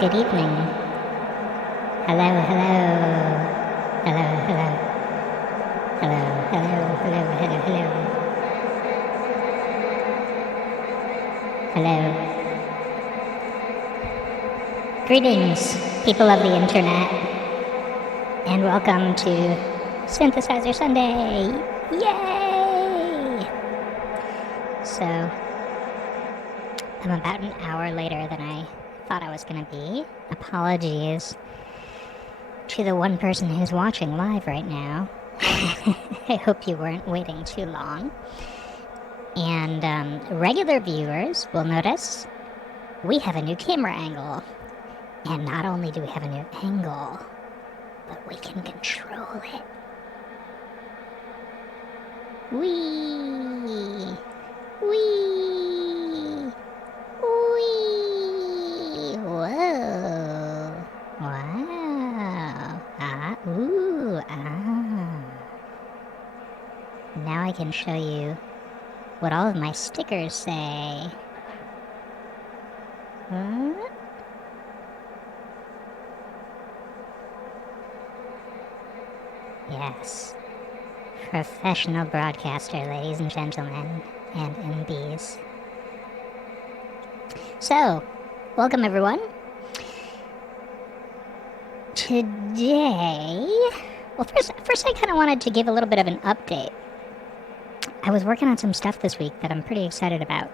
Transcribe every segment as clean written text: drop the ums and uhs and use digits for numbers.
Good evening. Hello, hello. Hello, hello. Hello, hello, hello, hello, hello. Hello. Greetings, people of the internet, and welcome to Synthesizer Sunday. Yay! So, I'm about an hour later than I thought I was going to be. Apologies to the one person who's watching live right now. I hope you weren't waiting too long. And regular viewers will notice we have a new camera angle. And not only do we have a new angle, but we can control it. Whee! Whee! Whee! Whoa! Wow! Ooh! Now I can show you what all of my stickers say. Yes. Professional broadcaster, ladies and gentlemen, and MBs. So, welcome everyone. Today, well, first I kind of wanted to give a little bit of an update. I was working on some stuff this week that I'm pretty excited about.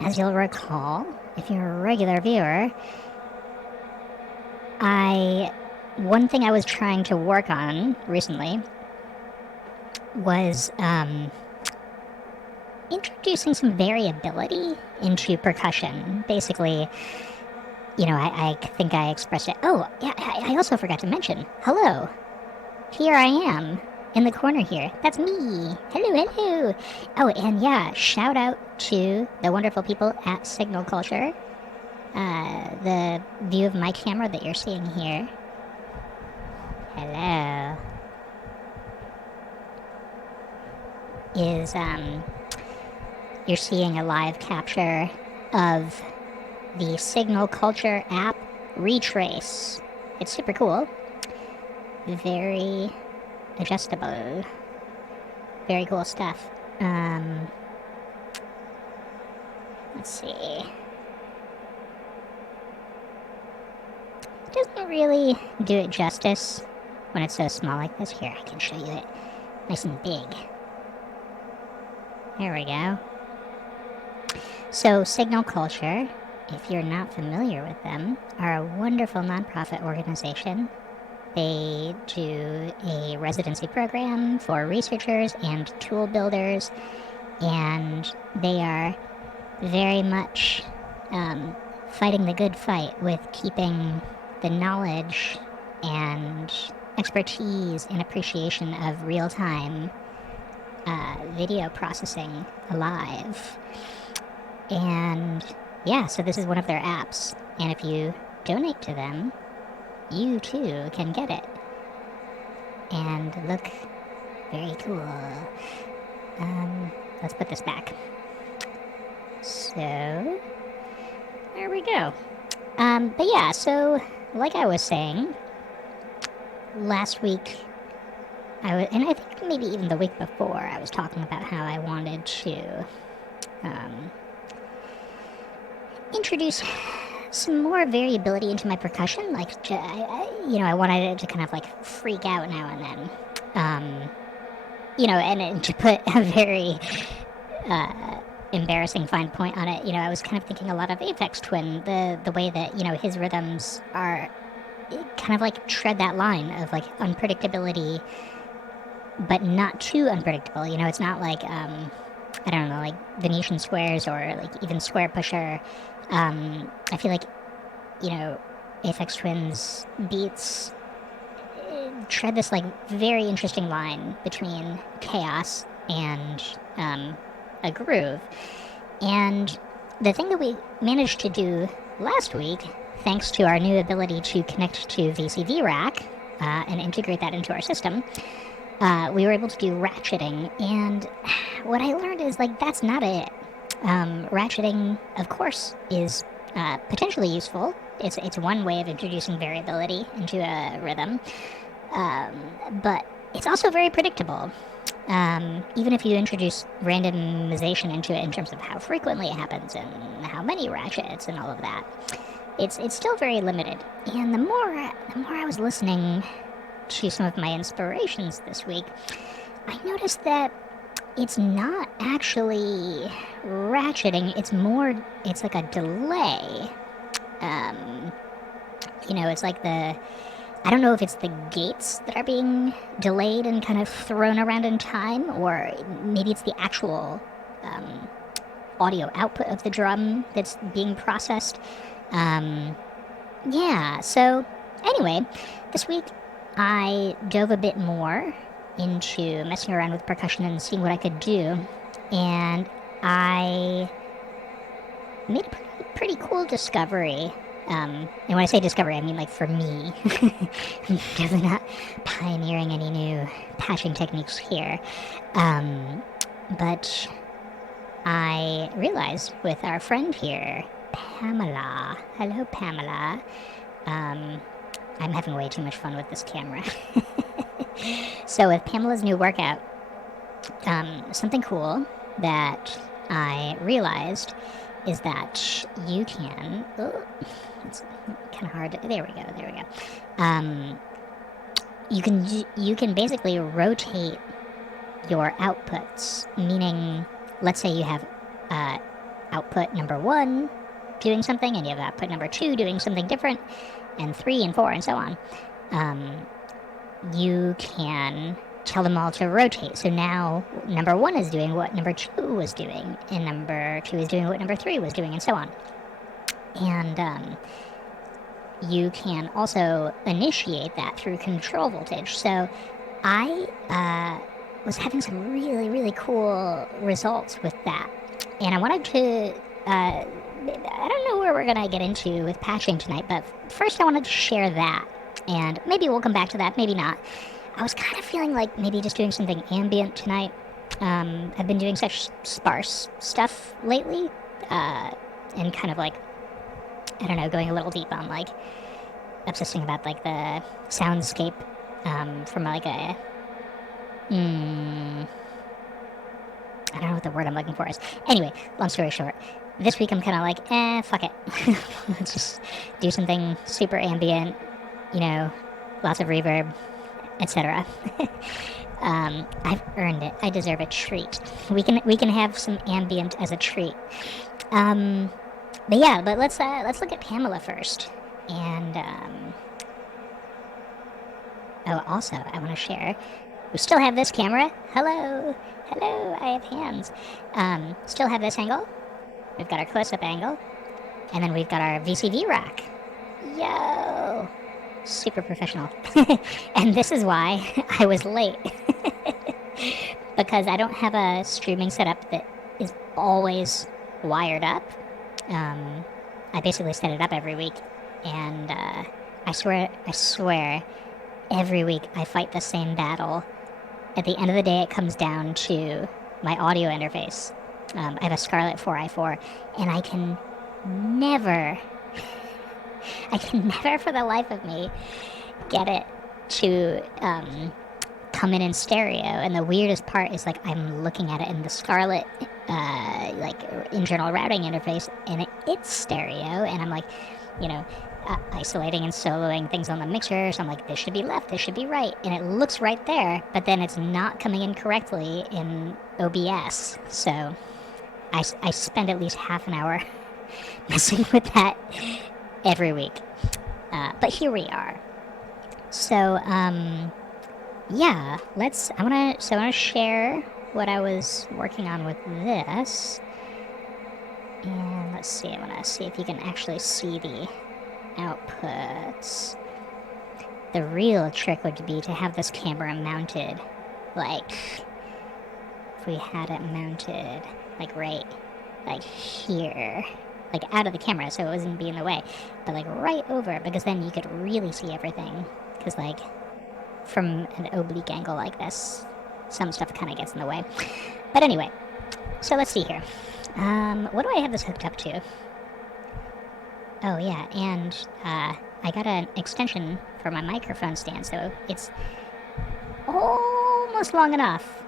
As you'll recall, if you're a regular viewer, one thing I was trying to work on recently was introducing some variability into percussion. Basically, I think I expressed it. Oh, yeah, I also forgot to mention. Hello. Here I am in the corner here. That's me. Hello, hello. Oh, and yeah, shout out to the wonderful people at Signal Culture. The view of my camera that you're seeing here. Hello. Is, you're seeing a live capture of the Signal Culture app Retrace. It's super cool. Very adjustable. Very cool stuff. Let's see. Doesn't really do it justice when it's so small like this. Here, I can show you it nice and big. There we go. So, Signal Culture, if you're not familiar with them, are a wonderful nonprofit organization. They do a residency program for researchers and tool builders, and they are very much fighting the good fight with keeping the knowledge and expertise and appreciation of real-time video processing alive. And yeah, so this is one of their apps, and if you donate to them, you too can get it and look very cool. Let's put this back. So there we go. But yeah, so like I was saying, last week and I think maybe even the week before, I was talking about how I wanted to introduce some more variability into my percussion. Like, I wanted it to kind of like freak out now and then. And to put a very embarrassing fine point on it, I was kind of thinking a lot of Aphex Twin, the way that, his rhythms are kind of like tread that line of like unpredictability, but not too unpredictable. It's not like, I don't know, like Venetian Squares or like even Square Pusher. I feel like, Aphex Twin's beats tread this like very interesting line between chaos and a groove. And the thing that we managed to do last week, thanks to our new ability to connect to VCV Rack and integrate that into our system, we were able to do ratcheting. And what I learned is, like, that's not it. Ratcheting, of course, is potentially useful. It's one way of introducing variability into a rhythm, but it's also very predictable. Even if you introduce randomization into it in terms of how frequently it happens and how many ratchets and all of that, it's still very limited. And the more I was listening to some of my inspirations this week, I noticed that it's not actually ratcheting. It's like a delay. Um, it's like I don't know if it's the gates that are being delayed and kind of thrown around in time, or maybe it's the actual audio output of the drum that's being processed. Yeah, so anyway, this week I dove a bit more into messing around with percussion and seeing what I could do, and I made a pretty cool discovery. And when I say discovery, I mean like for me. I'm definitely not pioneering any new patching techniques here. But I realized with our friend here, Pamela. Hello, Pamela. I'm having way too much fun with this camera. So with Pamela's new workout, something cool that I realized is that you can. Oh, it's kind of hard. There we go. You can basically rotate your outputs. Meaning, let's say you have output number 1 doing something, and you have output number 2 doing something different, and 3 and 4 and so on. You can tell them all to rotate. So now number 1 is doing what number 2 was doing, and number 2 is doing what number 3 was doing, and so on. And you can also initiate that through control voltage. So I was having some really, really cool results with that. And I wanted to, I don't know where we're going to get into with patching tonight, but first I wanted to share that. And maybe we'll come back to that, maybe not. I was kind of feeling like maybe just doing something ambient tonight. I've been doing such sparse stuff lately, and kind of like, I don't know, going a little deep on like obsessing about like the soundscape from like a I don't know what the word I'm looking for is. Anyway, long story short, this week I'm kind of like, fuck it. Let's just do something super ambient, lots of reverb, etc. I've earned it. I deserve a treat. We can have some ambient as a treat. But let's look at Pamela first. And also I want to share. We still have this camera. Hello, I have hands. Still have this angle. We've got our close-up angle, and then we've got our VCV rack. Yo, super professional. And this is why I was late. Because I don't have a streaming setup that is always wired up. I basically set it up every week, and I swear, every week I fight the same battle. At the end of the day, it comes down to my audio interface. I have a Scarlett 4i4, and I can never for the life of me get it to come in stereo. And the weirdest part is like I'm looking at it in the Scarlett like internal routing interface, and it's stereo, and I'm like, isolating and soloing things on the mixer, so I'm like, this should be left, this should be right, and it looks right there, but then it's not coming in correctly in OBS. So I spend at least half an hour messing with that every week. But here we are. So I want to share what I was working on with this. And let's see, I want to see if you can actually see the outputs. The real trick would be to have this camera mounted, like, if we had it mounted, like right, like here, like out of the camera so it wouldn't be in the way, but like right over, because then you could really see everything, because like, from an oblique angle like this, some stuff kind of gets in the way. But anyway, so let's see here. What do I have this hooked up to? Oh yeah, and I got an extension for my microphone stand, so it's almost long enough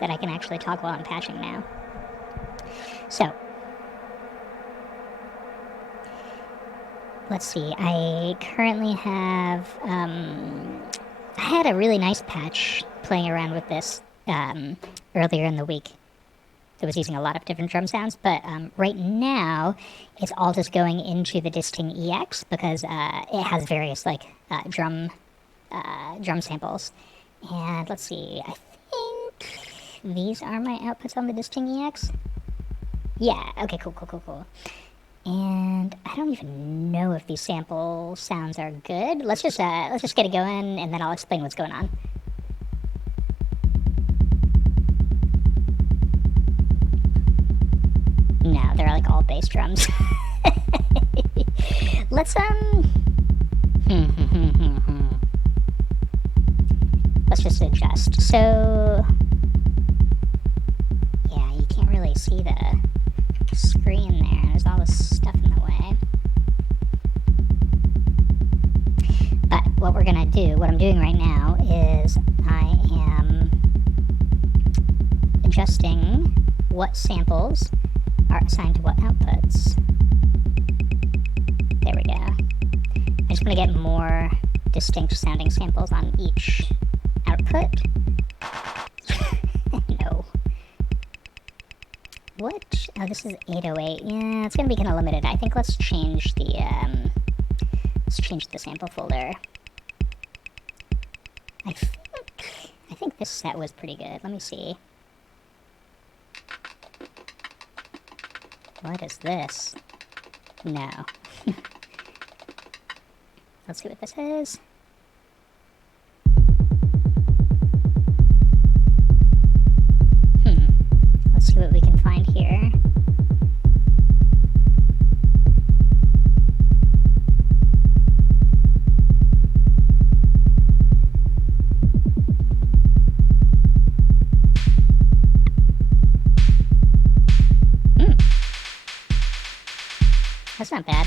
that I can actually talk while I'm patching now. So, let's see, I currently have, I had a really nice patch playing around with this earlier in the week that was using a lot of different drum sounds, but right now it's all just going into the Disting EX because it has various like drum samples. And let's see, I think these are my outputs on the Disting EX. Yeah, okay, cool. And I don't even know if these sample sounds are good. Let's just get it going, and then I'll explain what's going on. No, they're like all bass drums. Let's let's just adjust. So yeah, you can't really see the screen there. There's all this stuff in the way. But what we're gonna do, what I'm doing right now, is I am adjusting what samples are assigned to what outputs. There we go. I just want to get more distinct sounding samples on each output. No. What? Oh, this is 808. Yeah, it's gonna be kind of limited. I think let's change the sample folder. I think this set was pretty good. Let me see. What is this? No. Let's see what this is. Let's see what we can find here. That's not bad.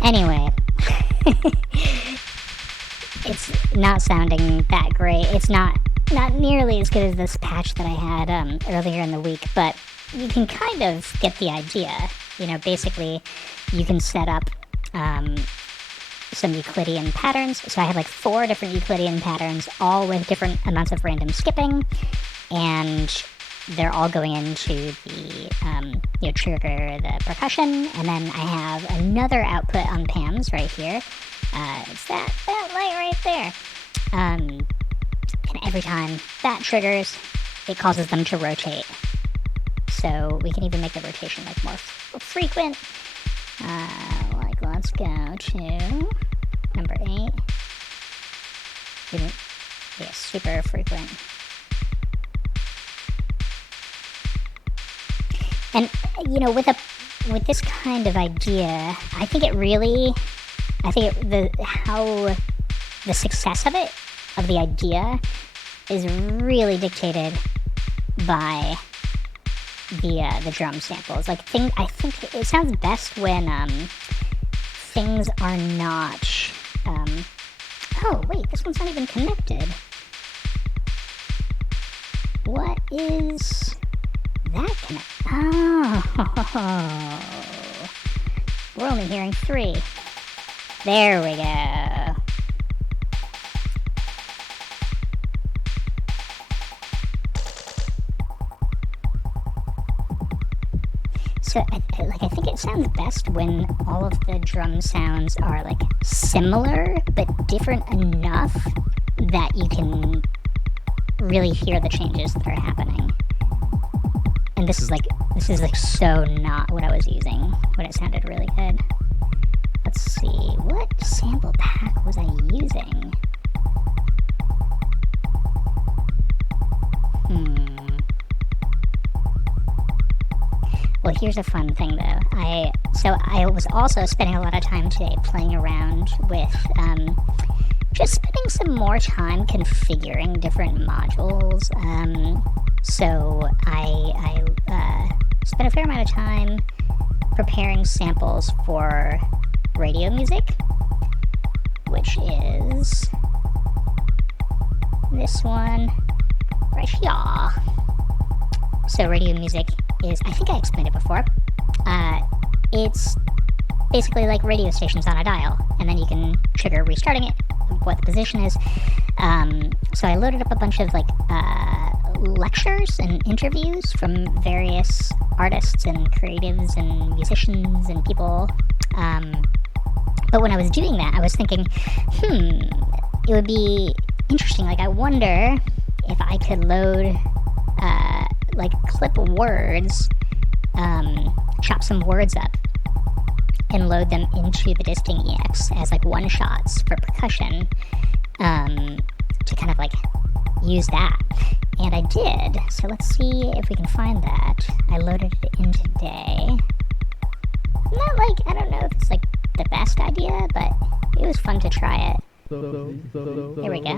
Anyway, it's not sounding that great. It's not nearly as good as this patch that I had earlier in the week, but you can kind of get the idea. You know, basically, you can set up some Euclidean patterns. So I have like 4 different Euclidean patterns, all with different amounts of random skipping, and they're all going into the, trigger the percussion, and then I have another output on PAMs right here. It's that light right there. And every time that triggers, it causes them to rotate. So we can even make the rotation like more frequent. Like let's go to number 8. Yeah, super frequent. And with this kind of idea, I think the success of the idea, is really dictated by the drum samples. Like I think it sounds best when things are not. Oh wait, this one's not even connected. What is that connect? Oh, we're only hearing 3. There we go. So I think it sounds best when all of the drum sounds are like similar but different enough that you can really hear the changes that are happening. And this is like so not what I was using when it sounded really good. Let's see, what sample pack was I using? Well, here's a fun thing though. I was also spending a lot of time today playing around with just spending some more time configuring different modules. So I spent a fair amount of time preparing samples for radio music, which is this one right here. So radio music is, I think I explained it before, it's basically like radio stations on a dial, and then you can trigger restarting it, what the position is. So I loaded up a bunch of like lectures and interviews from various artists and creatives and musicians and people. But when I was doing that, I was thinking, it would be interesting. Like, I wonder if I could load, like, clip words, chop some words up, and load them into the Disting EX as, like, one-shots for percussion, to kind of, like, use that. And I did. So let's see if we can find that. I loaded it in today. Not like, I don't know if it's, like, the best idea, but it was fun to try it. Here we go.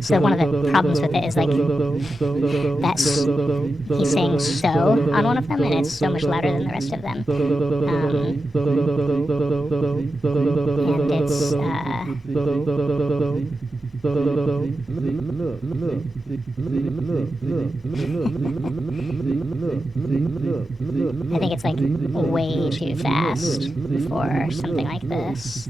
So one of the problems with it is like he's saying so on one of them, and it's so much louder than the rest of them. And it's I think it's like way too fast for something like this.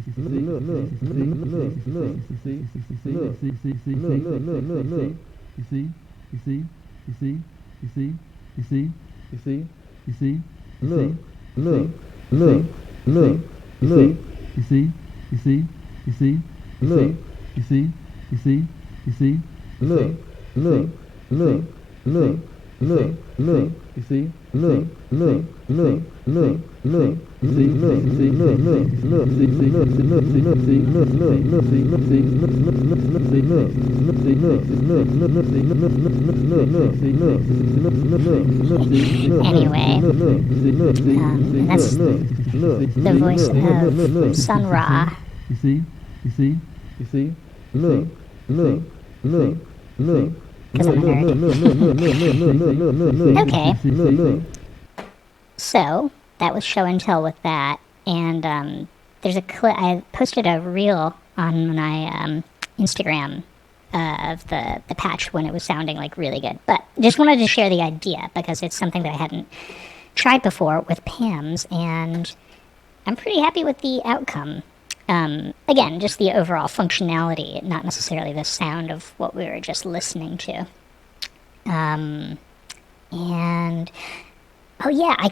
Anyway, that's the voice of Sun Ra. Because I'm a nerd. Okay. So, that was show and tell with that. And there's a clip. I posted a reel on my Instagram of the patch when it was sounding like really good. But just wanted to share the idea because it's something that I hadn't tried before with PAMs. And I'm pretty happy with the outcome. Again, just the overall functionality, not necessarily the sound of what we were just listening to. And, oh yeah, I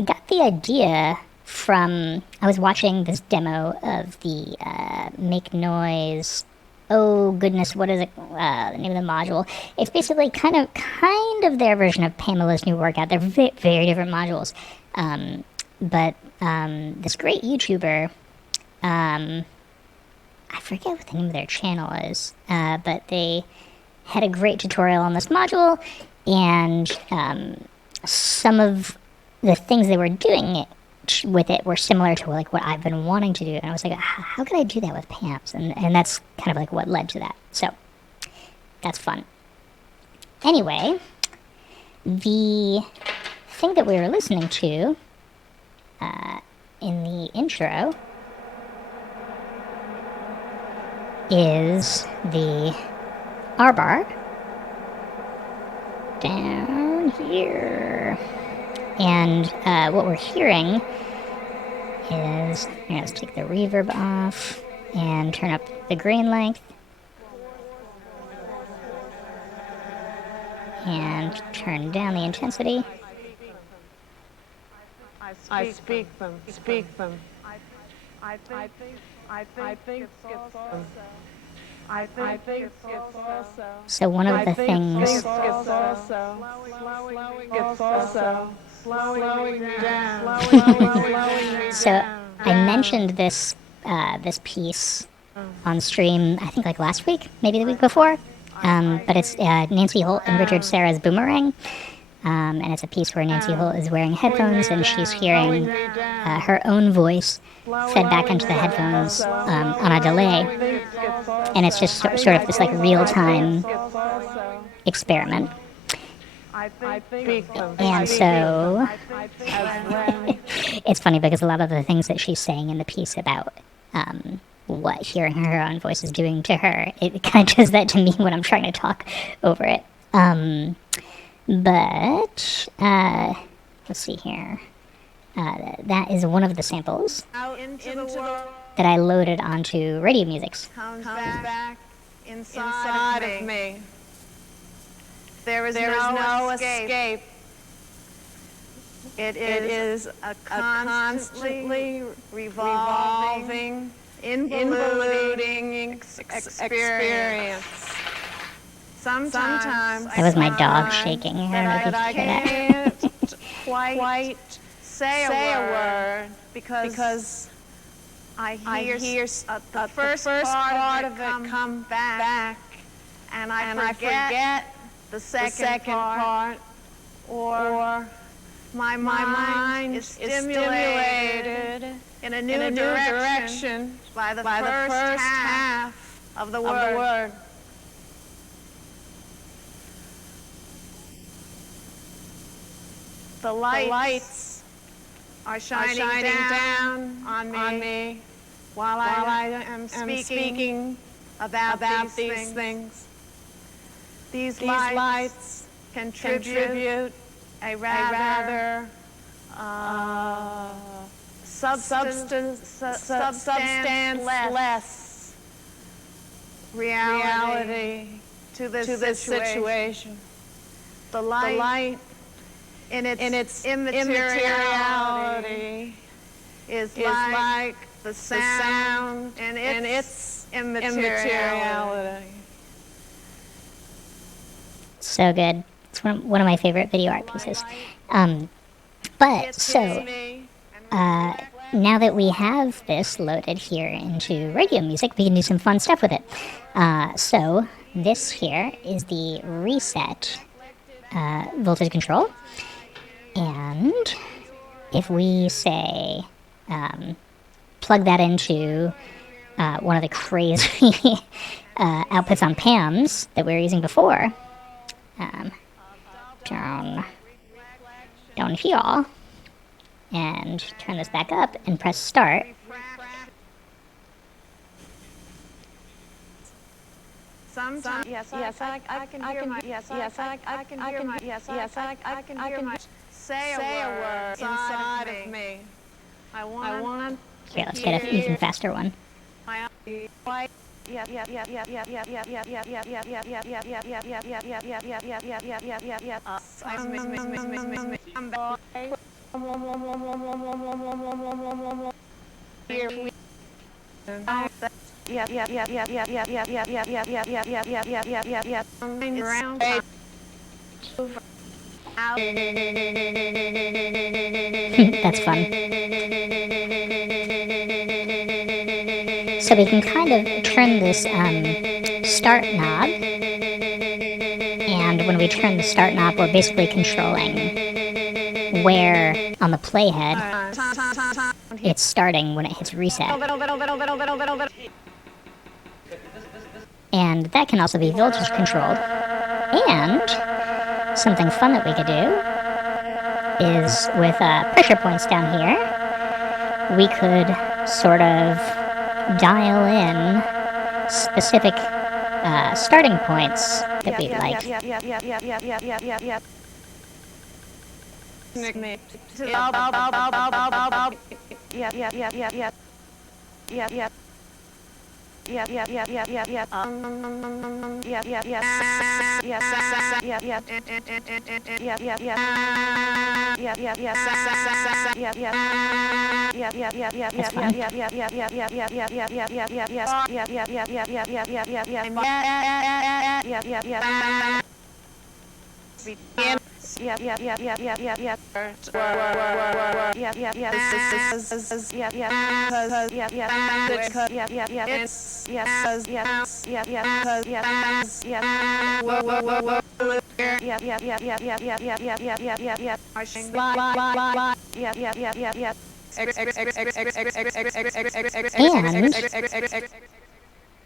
got the idea from, I was watching this demo of the, Make Noise, oh goodness, what is it, the name of the module? It's basically kind of their version of Pamela's New Workout. They're very different modules. But this great YouTuber, I forget what the name of their channel is, but they had a great tutorial on this module, and some of the things they were doing with it were similar to like what I've been wanting to do, and I was like, how could I do that with PAMs? And that's kind of like what led to that. So that's fun. Anyway, the thing that we were listening to in the intro is the R-bar down here. And what we're hearing is, let's take the reverb off. and turn up the grain length. And turn down the intensity. I speak them. I think it's also. So one of the things It's also slowing down. So I mentioned this this piece on stream, I think like last week, maybe the week before. But it's Nancy Holt and Richard Serra's Boomerang. And it's a piece where Nancy Holt is wearing headphones and she's hearing her own voice fed back into the headphones on a delay. And it's just sort of this like real-time experiment. And so it's funny because a lot of the things that she's saying in the piece about what hearing her own voice is doing to her, it kind of does that to me when I'm trying to talk over it. But let's see here. That is one of the samples that I loaded onto Radio Music's. Comes back inside of me. There is no escape. It is a constantly revolving, involuting experience. Sometimes That was my dog shaking. I don't know if you can hear that. can't quite say a word because I hear the first part of it come back, and I forget the second part, or my mind is stimulated in a new direction by the first half of the word. The lights are shining down on me while I am speaking about these things. These lights contribute a rather substance-less reality to this situation. The light in its immateriality is like the sound in its immateriality. So good. It's one of my favorite video art pieces. But so now that we have this loaded here into Radio Music, we can do some fun stuff with it. So this here is the reset voltage control. And if we say plug that into one of the crazy outputs on PAMs that we were using before, down here, and turn this back up and press start. Sometimes, yes, I can hear my, say a word inside of me. I want. Here, let's get an even faster one. That's fun. So we can kind of turn this start knob, and when we turn the start knob, we're basically controlling where on the playhead it's starting when it hits reset. And that can also be voltage controlled. And something fun that we could do is with pressure points down here, we could sort of dial in specific starting points that we'd like. And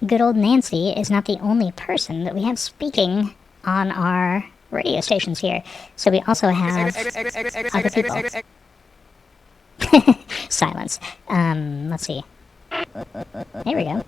good old Nancy is not the only person that we have speaking on our radio stations here. So we also have other people. Silence. Let's see. Here we go.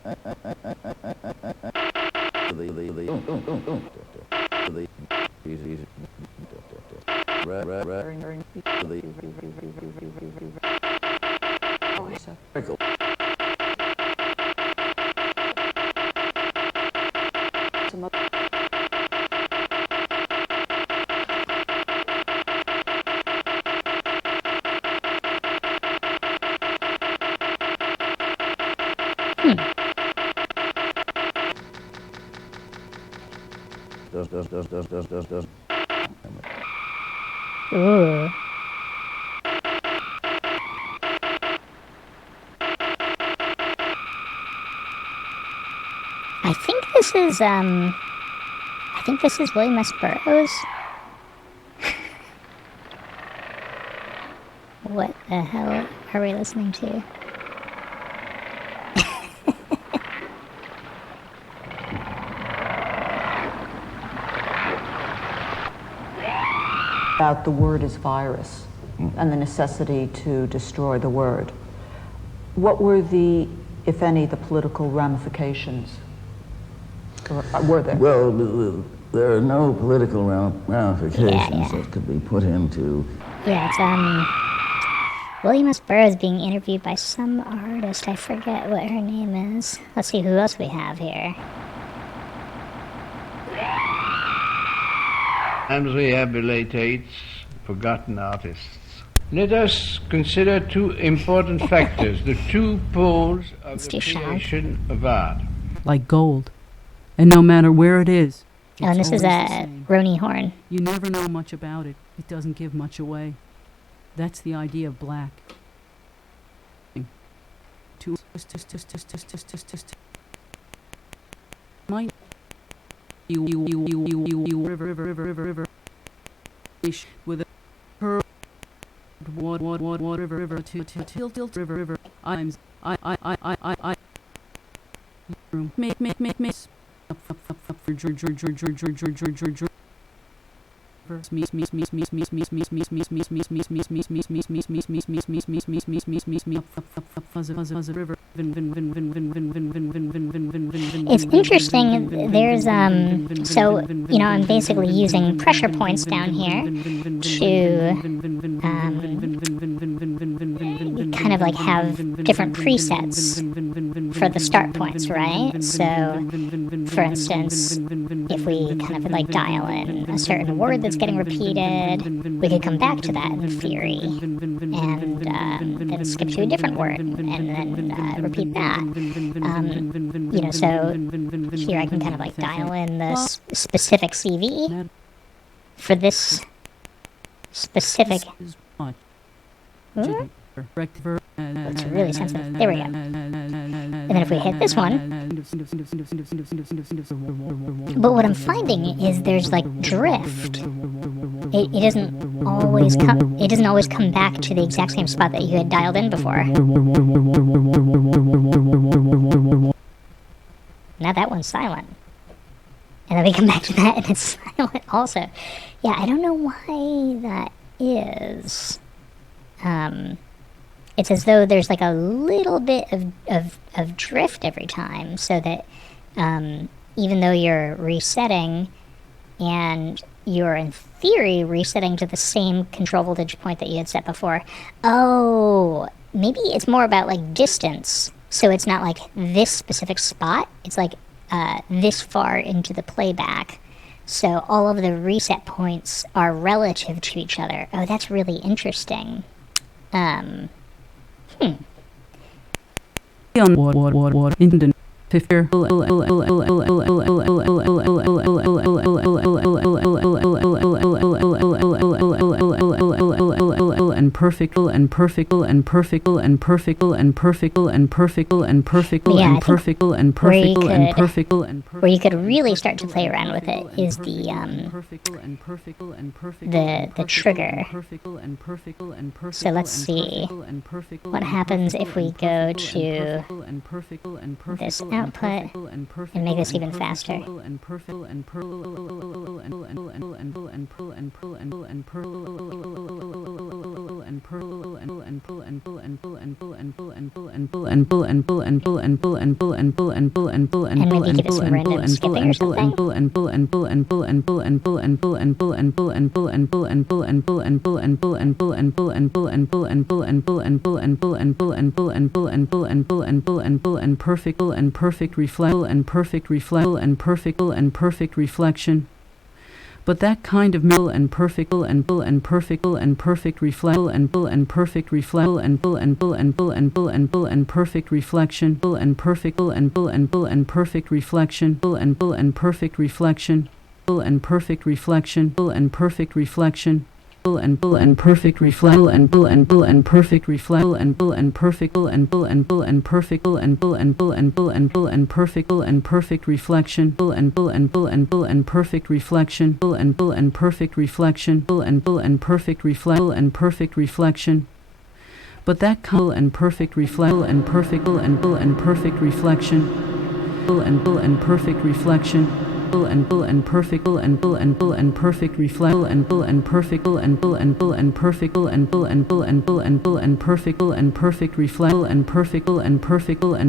Ooh. I think this is William S. Burroughs. What the hell are we listening to? About the word as virus and the necessity to destroy the word. What were the, if any, the political ramifications? Or were there? Well, there are no political ramifications that could be put into... Yeah, it's William S. Burroughs being interviewed by some artist. I forget what her name is. Let's see who else we have here. And rehabilitates forgotten artists. Let us consider two important factors, the two poles of the creation of art. Like gold. And no matter where it is, Oh, and this is Roni Horn. you never know much about it. It doesn't give much away. That's the idea of black. Might you river with a her water river to tilt river I make It's interesting. There's so I'm basically using pressure points down here to kind of like have different presets for the start points, right? So, for instance, if we kind of like dial in a certain word that's getting repeated, we could come back to that in theory, and then skip to a different word, and then repeat that. So here I can kind of like dial in this specific CV for this specific. That's really sensitive. There we go. And then if we hit this one, but what I'm finding is there's like drift. It doesn't always come. It doesn't always come back to the exact same spot that you had dialed in before. Now that one's silent, and then we come back to that, and it's silent also. Yeah, I don't know why that is. It's as though there's like a little bit of drift every time, so that even though you're resetting, and you're in theory resetting to the same control voltage point that you had set before, maybe it's more about like distance So it's not like this specific spot, it's like this far into the playback. So all of the reset points are relative to each other. Oh, that's really interesting. On what in the and perfect and perfect and perfect and perfect and perfect and perfect and perfect and perfect and perfect and perfect and where you could really start to play around with it is the trigger. So let's see what happens if we go to this output and make this even faster. And maybe give it some random skipping or something. Perfect reflection. But that kind of mill and perfect and perfect and perfect reflection and perfect reflection and perfect reflection and perfect and perfect reflection and perfect reflection and perfect reflection and perfect reflection and perfect reflection and perfect reflection and perfect and perfect and perfect and perfect reflection and perfect reflection and perfect reflection and perfect reflection and perfect reflection. But that and perfect reflection and perfect reflection and perfect reflection and perfect and perfect reflection and perfect and perfect and perfect and perfect reflection and perfect and perfect and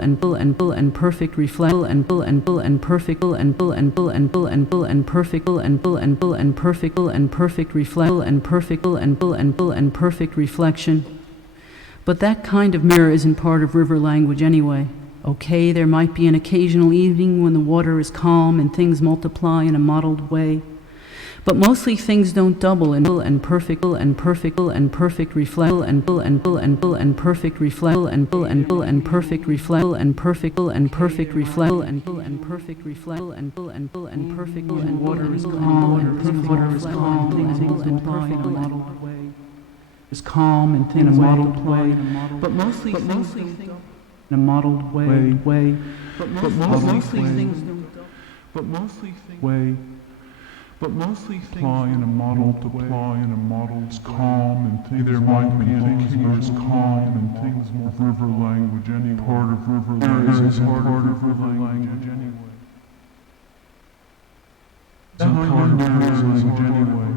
perfect and perfect reflection and perfect and perfect reflection and perfect and perfect and perfect reflection and perfect and perfect reflection. But that kind of mirror isn't part of river language anyway. Okay, there might be an occasional evening when the water is calm and things multiply in a modeled way. But mostly things don't double and perfect and perfect and perfect reflect and perfect reflect and perfect reflect and perfect and perfect reflect and perfect reflect and perfect and water is calm and things multiply in a modeled way. Is calm and things in a modeled way, but mostly things in a modeled way. But mostly things apply in a model. It's calm and things. There might be an occasional calm and things more river language anyway. Part of river language is part of river language anyway. Isn't part of river language anyway.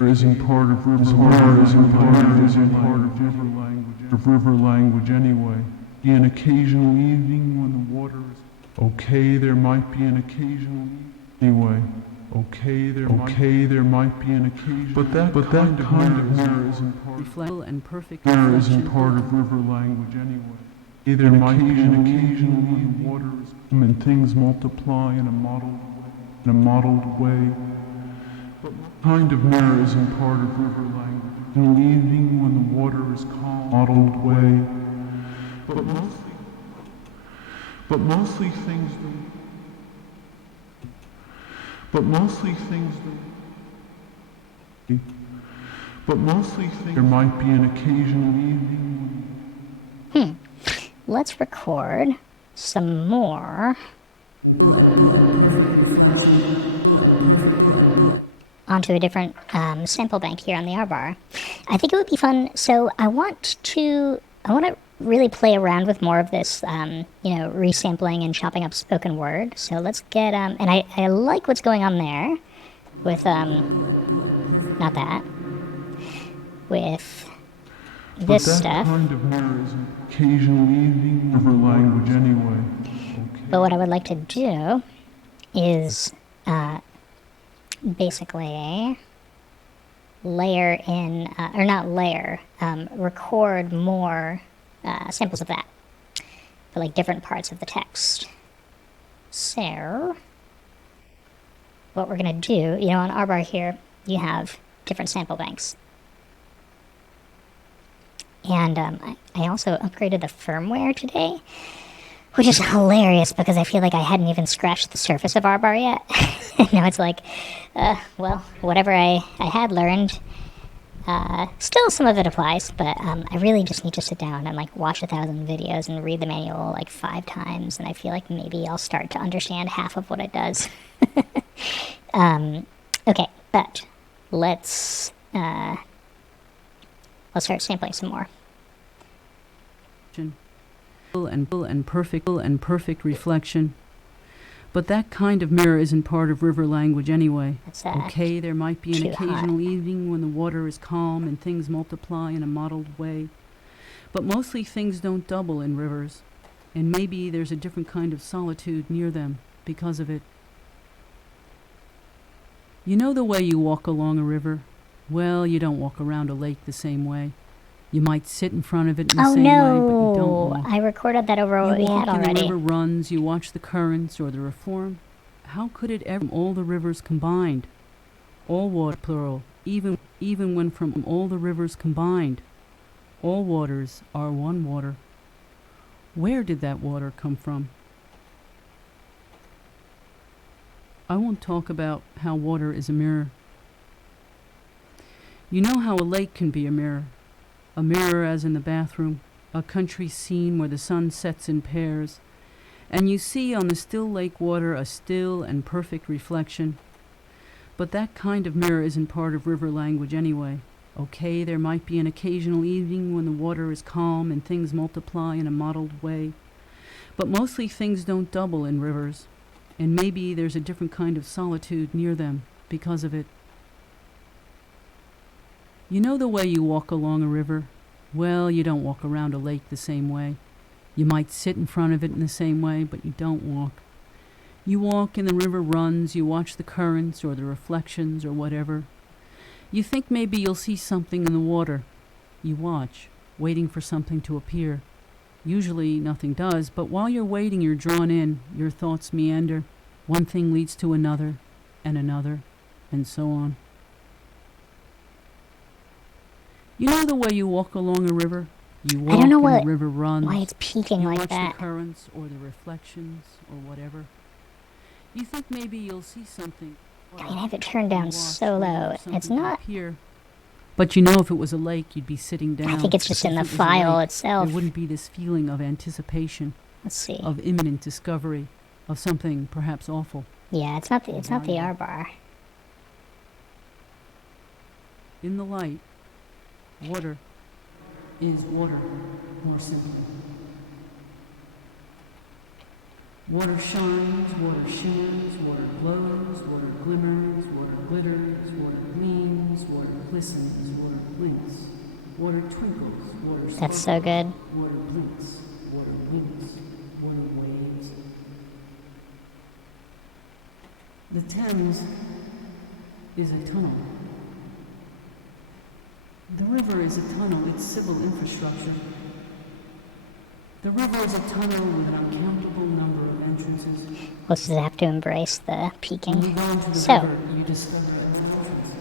Isn't part of river language. Isn't part of river language. Of river language anyway. Be an occasional evening when the water is okay. There might be an occasional anyway. Okay, there might be an occasion, but that kind of mirror isn't part of river language anyway. There might be an occasion when the water is and things multiply in a modeled way. But kind of mirror isn't part of river language. In the evening when the water is calm, modeled way. But mostly things don't. But mostly things there might be an occasional evening. Let's record some more onto a different sample bank here on the R-bar. I think it would be fun. So I want to really play around with more of this, resampling and chopping up spoken word. So let's get, and I like what's going on there with, not that, with this stuff. Kind of mirror is occasional evening river language anyway. Okay. But what I would like to do is, basically, layer in, or not layer, record more samples of that for like different parts of the text. So, what we're going to do, you know, on RBAR here, you have different sample banks. And I also upgraded the firmware today, which is hilarious because I feel like I hadn't even scratched the surface of RBAR yet. Now it's like, well, whatever I had learned, still some of it applies, but I really just need to sit down and like watch 1,000 videos and read the manual like 5 times, and I feel like maybe I'll start to understand half of what it does. Okay, but let's start sampling some more. And perfect reflection. But that kind of mirror isn't part of river language anyway. Okay, there might be an occasional evening when the water is calm and things multiply in a mottled way. But mostly things don't double in rivers, and maybe there's a different kind of solitude near them because of it. You know the way you walk along a river? Well, you don't walk around a lake the same way. You might sit in front of it in the same way, but you don't walk. I recorded that over what we had already. You walk and the river runs, you watch the currents or the reform. How could it ever all the rivers combined? All water, plural, even when from all the rivers combined. All waters are one water. Where did that water come from? I won't talk about how water is a mirror. You know how a lake can be a mirror. A mirror as in the bathroom, a country scene where the sun sets in pairs, and you see on the still lake water a still and perfect reflection. But that kind of mirror isn't part of river language anyway. Okay, there might be an occasional evening when the water is calm and things multiply in a mottled way, but mostly things don't double in rivers, and maybe there's a different kind of solitude near them because of it. You know the way you walk along a river? Well, you don't walk around a lake the same way. You might sit in front of it in the same way, but you don't walk. You walk and the river runs, you watch the currents or the reflections or whatever. You think maybe you'll see something in the water. You watch, waiting for something to appear. Usually nothing does, but while you're waiting, you're drawn in, your thoughts meander. One thing leads to another, and so on. You know the way you walk along a river? You walk and the river runs. Why it's peaking like that. You watch the currents or the reflections or whatever. You think maybe you'll see something. I mean, I have it turned down so low. It's not. Here. But you know if it was a lake, you'd be sitting down. I think it's just in the file itself. There wouldn't be this feeling of anticipation. Let's see. Of imminent discovery. Of something perhaps awful. Yeah, it's not the RBAR. In the light, water is water, more simply. Water shines, water shimmers, water glows, water glimmers, water glitters, water gleams, water glistens, water blinks, water twinkles, water sparkles. That's so good. Water blinks, water winks, water waves. The Thames is a tunnel. The river is a tunnel, it's civil infrastructure. The river is a tunnel with an uncountable number of entrances. We'll just have to embrace the peaking. When you go into the river, you discover an entrance.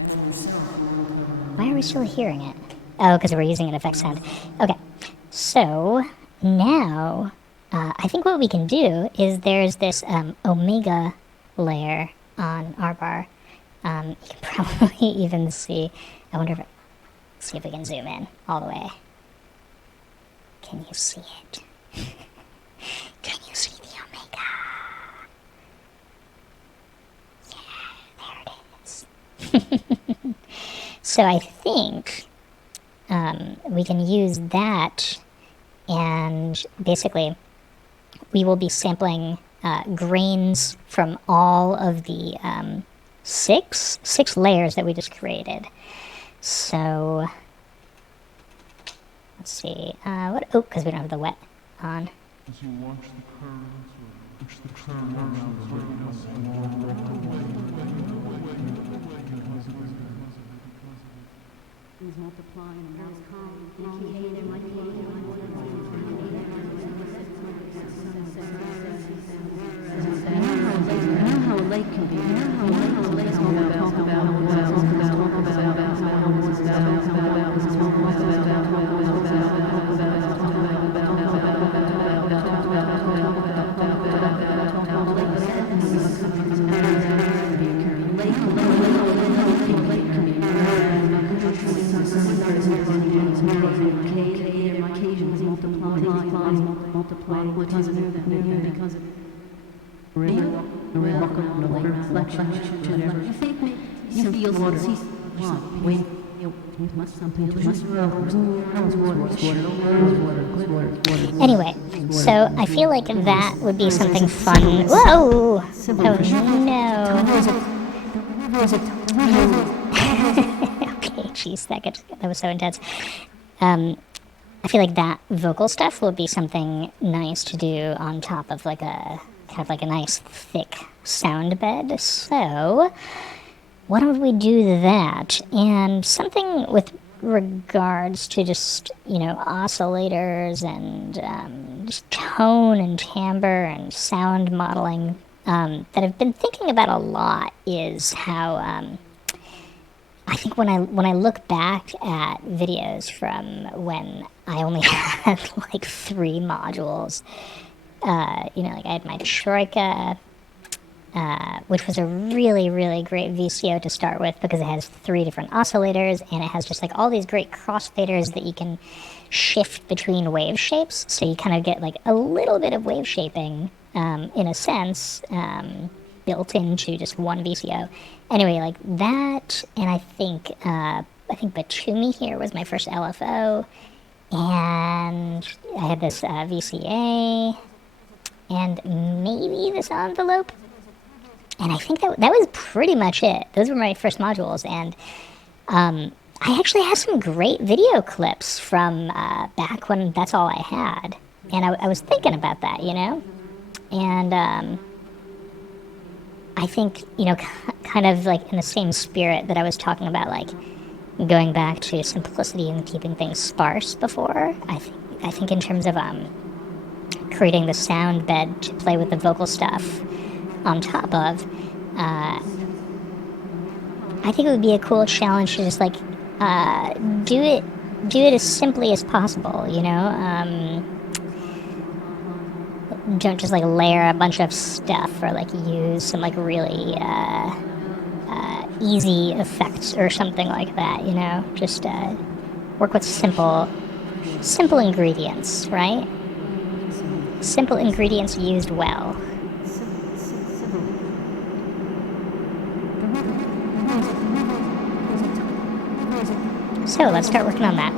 And why are we still hearing it? Oh, because we're using an effect sound. Okay, so now I think what we can do is there's this omega layer on RBAR. You can probably even see. I wonder if see if we can zoom in all the way. Can you see it? Can you see the omega? Yeah, there it is. So I think we can use that, and basically we will be sampling grains from all of the six layers that we just created. So let's see. What? Oh, because we don't have the wet on. As you watch the currents or watch the currents Anyway, so I feel like that would be something fun. Whoa! Oh no. Okay, jeez, that was so intense. I feel like that vocal stuff would be something nice to do on top of like a kind of like a nice thick sound bed. So why don't we do that? And something with regards to just, you know, oscillators and just tone and timbre and sound modeling that I've been thinking about a lot is how I think when I look back at videos from when I only had like 3 modules, you know, like I had my Troika, which was a really, really great VCO to start with because it has 3 different oscillators and it has just like all these great crossfaders that you can shift between wave shapes. So you kind of get like a little bit of wave shaping, in a sense, built into just one VCO. Anyway, like that, and I think Batumi here was my first LFO, and I had this VCA, and maybe this envelope. And I think that was pretty much it. Those were my first modules, and I actually have some great video clips from back when that's all I had. And I was thinking about that, you know? And I think, you know, kind of like in the same spirit that I was talking about, like going back to simplicity and keeping things sparse before, I think in terms of creating the sound bed to play with the vocal stuff on top of, I think it would be a cool challenge to just like do it as simply as possible, you know. Don't just like layer a bunch of stuff or like use some like really easy effects or something like that, you know. Just work with simple ingredients, right? Simple ingredients used well. So let's start working on that.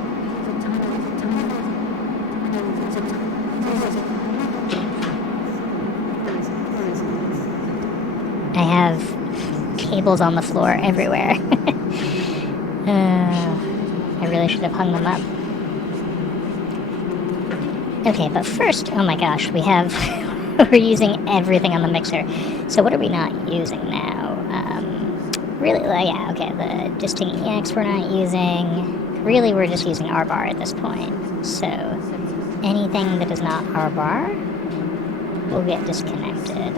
I have cables on the floor everywhere. I really should have hung them up. Okay, but first, oh my gosh, we're using everything on the mixer. So what are we not using now? Really, yeah, okay, the Distinct EX we're not using. Really, we're just using R-bar at this point. So anything that is not R-bar will get disconnected.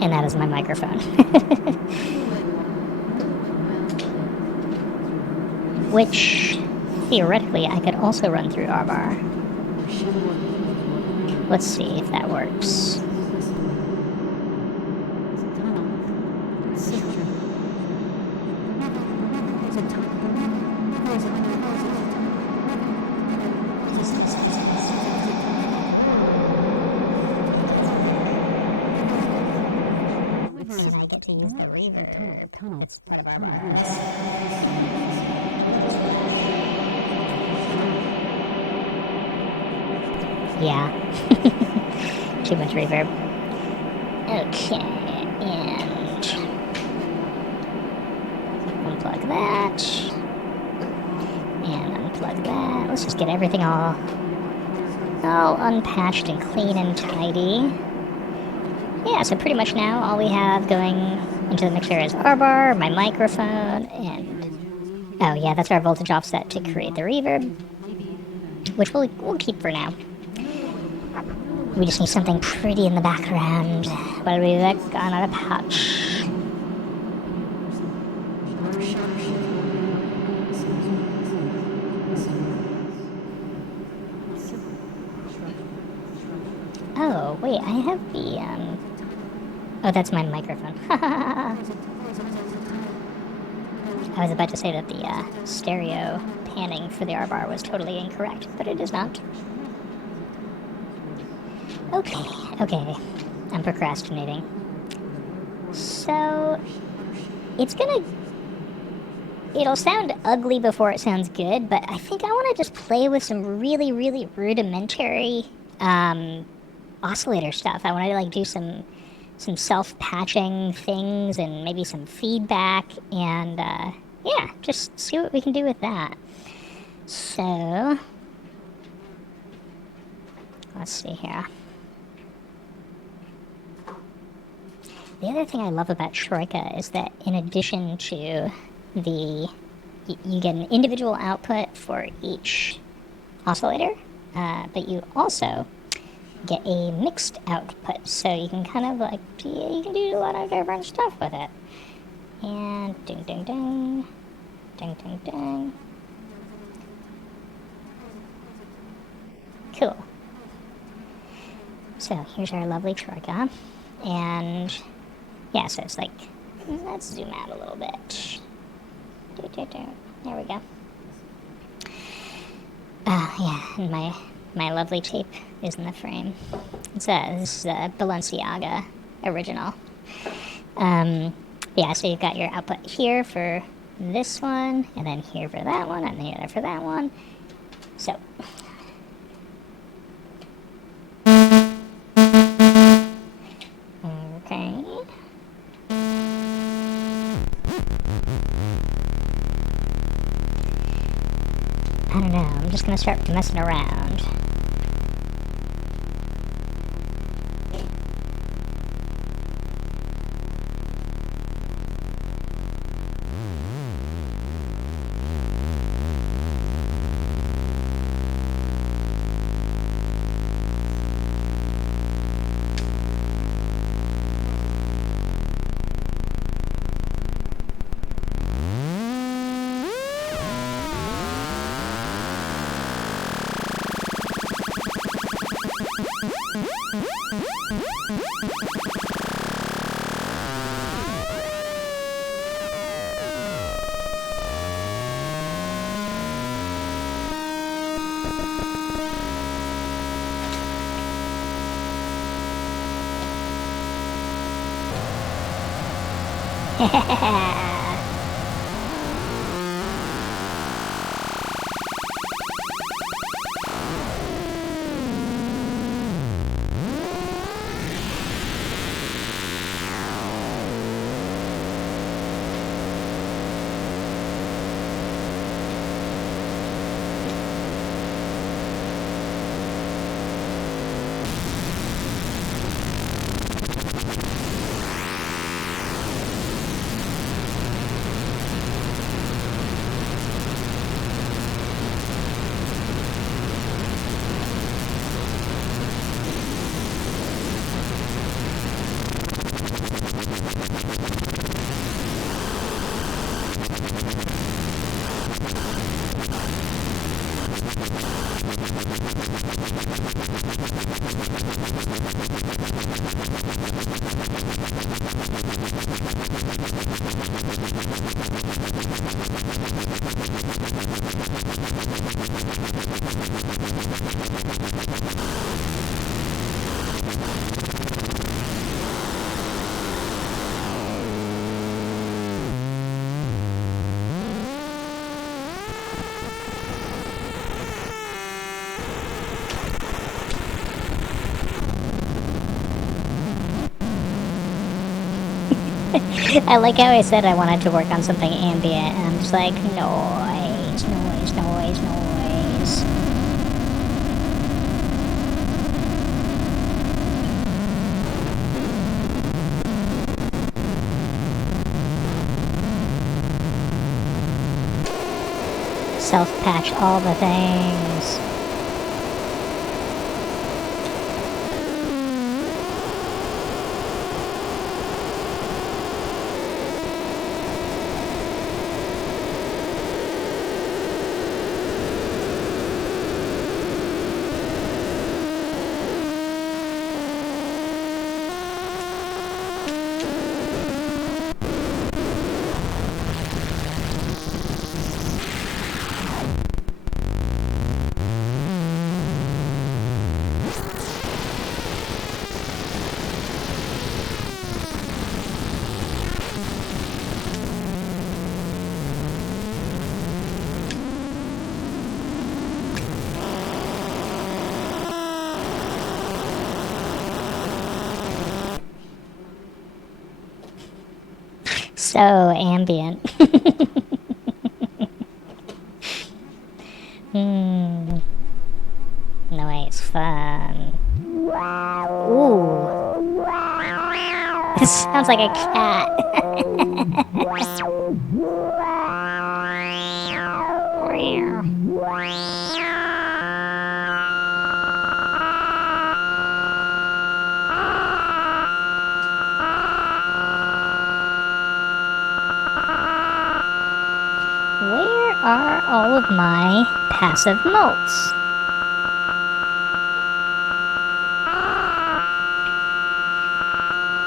And that is my microphone. Which, theoretically, I could also run through R-bar. Let's see if that works. And I get to use the reverb. It's part of R-bar. Yeah. Too much reverb. Okay, and unplug that. And unplug that. Let's just get everything all unpatched and clean and tidy. Yeah, so pretty much now all we have going Into the mixer is our bar, my microphone, and oh yeah, that's our voltage offset to create the reverb, which we'll keep for now. We just need something pretty in the background while we work on our patch. Oh, wait, I have the, oh, that's my microphone. I was about to say that the, stereo panning for the R-bar was totally incorrect, but it is not. Okay, I'm procrastinating. So, it'll sound ugly before it sounds good, but I think I want to just play with some really, really rudimentary, oscillator stuff. I want to like do some self-patching things and maybe some feedback and yeah, just see what we can do with that. So let's see here. The other thing I love about Troika is that in addition to you get an individual output for each oscillator, but you also get a mixed output, so you can kind of like, you can do a lot of different stuff with it. And ding ding ding, ding ding ding. Cool. So here's our lovely Troika, and yeah, so it's like, let's zoom out a little bit. There we go. Yeah, and my lovely tape is in the frame. This is a Balenciaga original. Yeah, so you've got your output here for this one, and then here for that one, and here for that one. So. Okay. I don't know, I'm just gonna start messing around. I like how I said I wanted to work on something ambient, and I'm just like, noise, noise, noise, noise. self-patch all the things. So ambient. Nice fun. Ooh. This sounds like a cat. Where are all of my passive motes?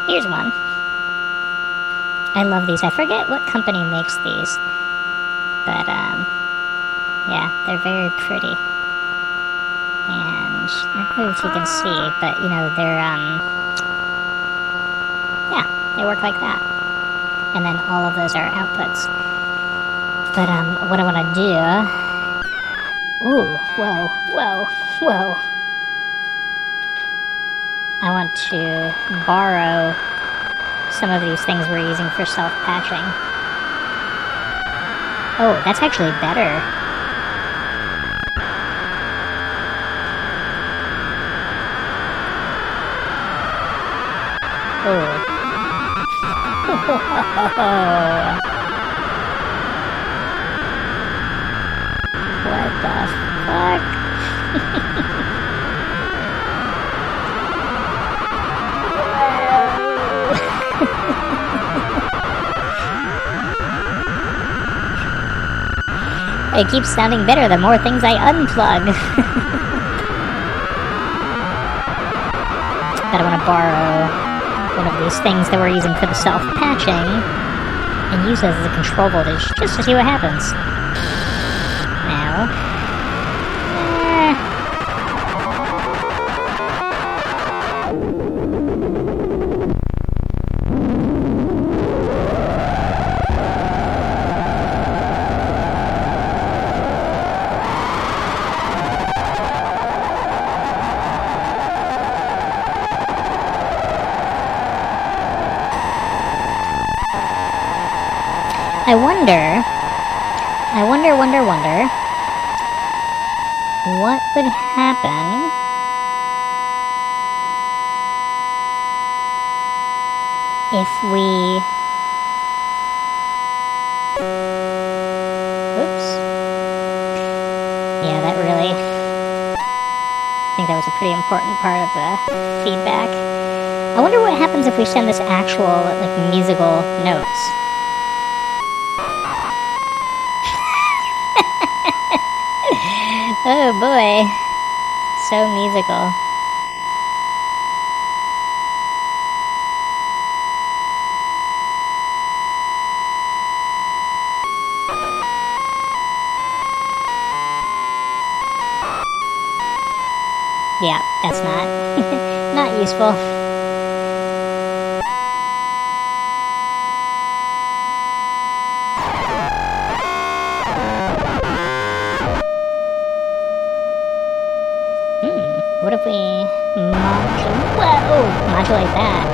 Here's one. I love these. I forget what company makes these. But, yeah, they're very pretty. And I don't know if you can see, but, you know, they're, yeah, they work like that. And then all of those are outputs. But, what I want to do... Ooh, whoa. I want to borrow some of these things we're using for self-patching. Oh, that's actually better. Oh. What the fuck? It keeps sounding better the more things I unplug. But I want to borrow one of these things that we're using for the self-patching and use it as a control voltage just to see what happens. Now. I wonder what would happen if we... Oops. Yeah, that really... I think that was a pretty important part of the feedback. I wonder what happens if we send this actual, like, musical notes. Oh boy, so musical. Yeah, that's not useful. What if we modulate that?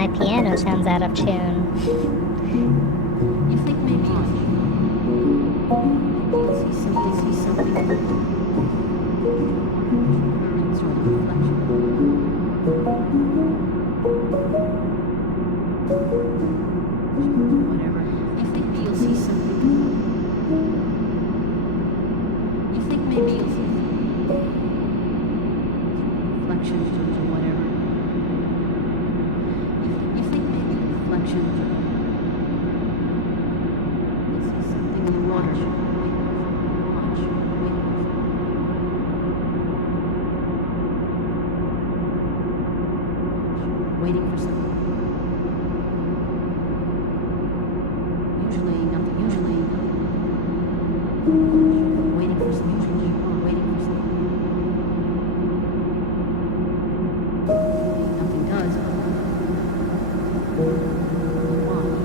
My piano sounds out of tune. You think maybe you'll see something. Currents or reflection. Whatever. You think maybe you'll see something. You think maybe you'll see reflections or whatever. You think maybe reflections or something in the water. Watch. Waiting for something. Usually nothing. Waiting for something. Waiting for something. Nothing does. Watch.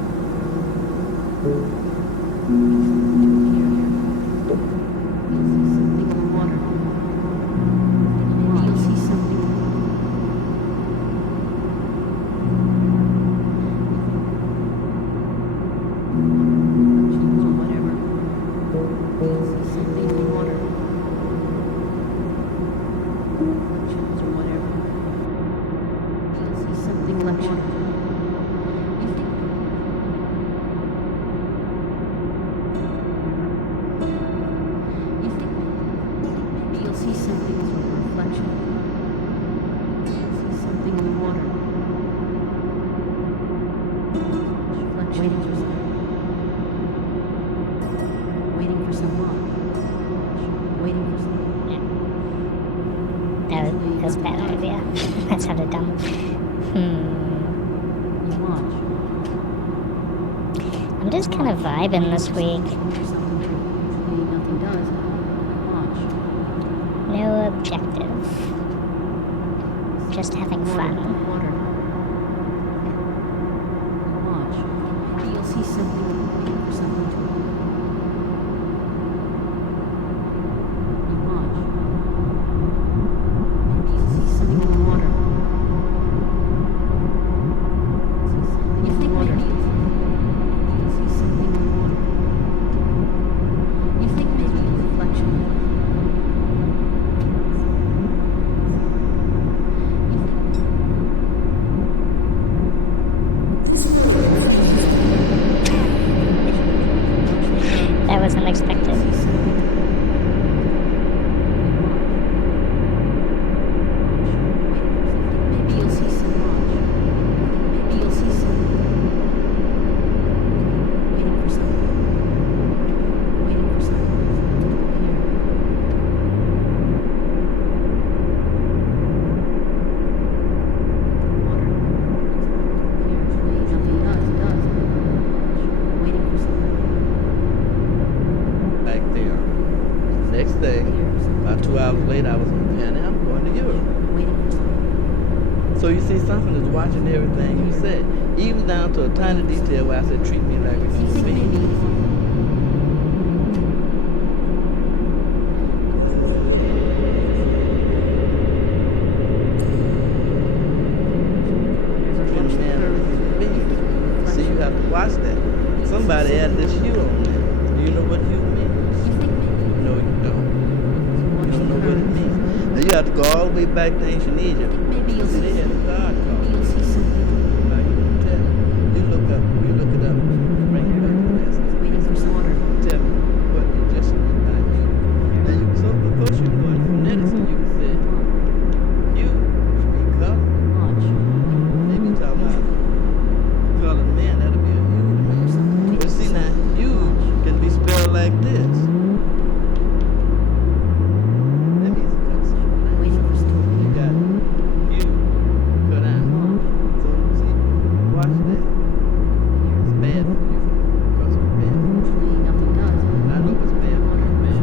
Waiting for something. That was a bad idea. That sounded dumb. You watch. I'm just kind of vibing this week. For something true. Usually nothing does. Watch. No objective. Just having fun. Water. Watch. Maybe you'll see something. Waiting for something to. You watch. Maybe you'll see something in the water. You think maybe you'll see something in the water. You think maybe a reflection. That was unexpected. Maybe you'll see some watch. Maybe you'll see some. Waiting for something. Waiting for something. Water. Usually nothing does. Waiting for something. Back there. Next day, about 2 hours later, I was on Pan Am going to Europe. Waiting for something. So you see, something is watching everything you said, even down to a tiny detail where I said, treat me like a You human think maybe being. See, you have to watch that. Somebody added this hue on there. Do you know what hue means? you think maybe No, you don't. You don't know what it means. Now you have to go all the way back to ancient Egypt. maybe you'll See, see they had a god maybe called. you'll see something. Now you can tell. You look it up. Bring it back to this. Waiting for some water. Tell me what it just looked like. Now you, so of course you can go into phonetics and you can say, hue should be color. Watch. Maybe you talk about colored man, that'll be a hue to me. But see now, hue can be spelled like this. That means it cuts something. Waiting for something. You got hue, cut out. So see, watch that. It's bad for you. Because it's bad for you. Usually nothing does. I know it's bad for you, man.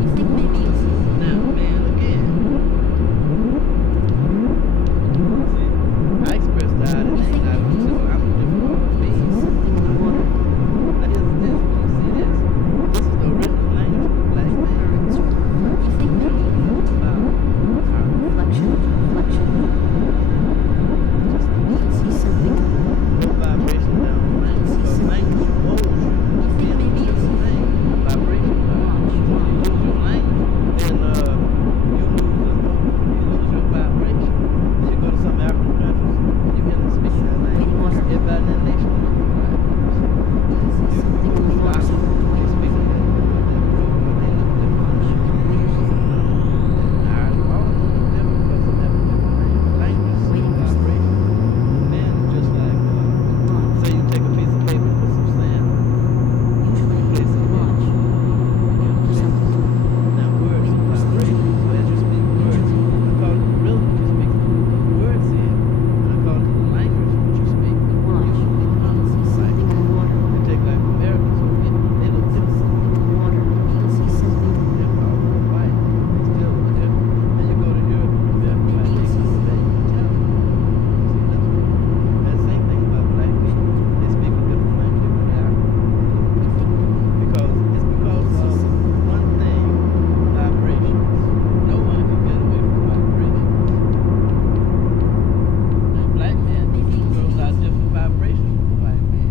You think maybe you'll see Now, man, again. See, I expressed that and I was just, I'm a different being. something in the water. Now here's this, you see this? This is the original language of the black man. You think maybe About reflection. You'll see something. no vibration down the language, because language molds you. You think maybe you'll see Vibration wise. So you lose your language, then you lose your vibration. Then you go to some African countries and you hear them speaking that language. Everybody in that nation knows the vibration. something in the water. They speak it, they look different. Ours all look different because they have a different language. Language is vibration. Then it's just like, say you take a piece of paper and put some sand. Usually Place it watch. Now words are vibration. So as you speak words, I call it the rhythm you speak the words in. And I call it the language that you speak. Watch. You become See something in the water. You take like Americans who they look different. Water. You'll see something. They're all white. They still look different. And you go to Europe and they're white. They come back, you can tell. See, that's the same thing about black people. They speak a different language than they are. Because it's because of one thing, vibrations. No one can get away from vibrations. Now, black man throws out different vibrations from white man.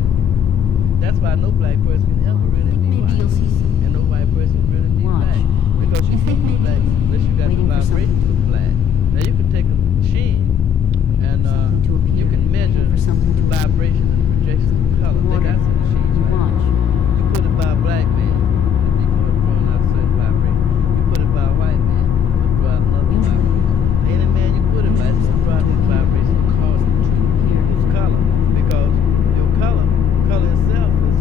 That's why no black person can ever really be Maybe you'll white. see something. And no white person can really be Watch. black. Because you You think can't be maybe black unless you got the waiting for vibrations of black. Now you can take a machine and Something to appear. you can measure For something to vibration and projection of color. They Water. got some machines You right watch. you put it by a black man, it'd be drawing out a certain vibration. You put it by a white man, it'll draw out another vibration. Any man you put it by, it's going to draw out his vibration according to his color. Because your color itself is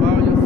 All your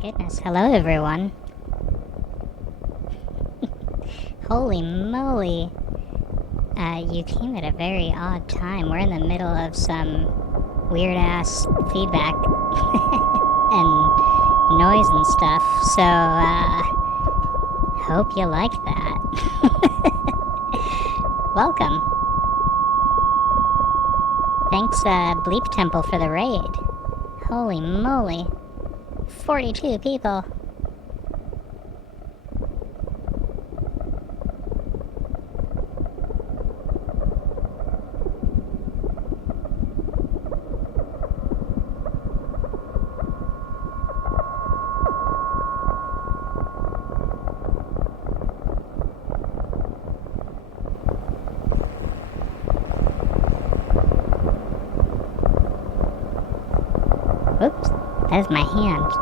goodness. Hello, everyone. Holy moly. You came at a very odd time. We're in the middle of some weird-ass feedback and noise and stuff, so, hope you like that. Welcome. Thanks, Bleep Temple, for the raid. Holy moly. 42 people. Oops, that is my hand.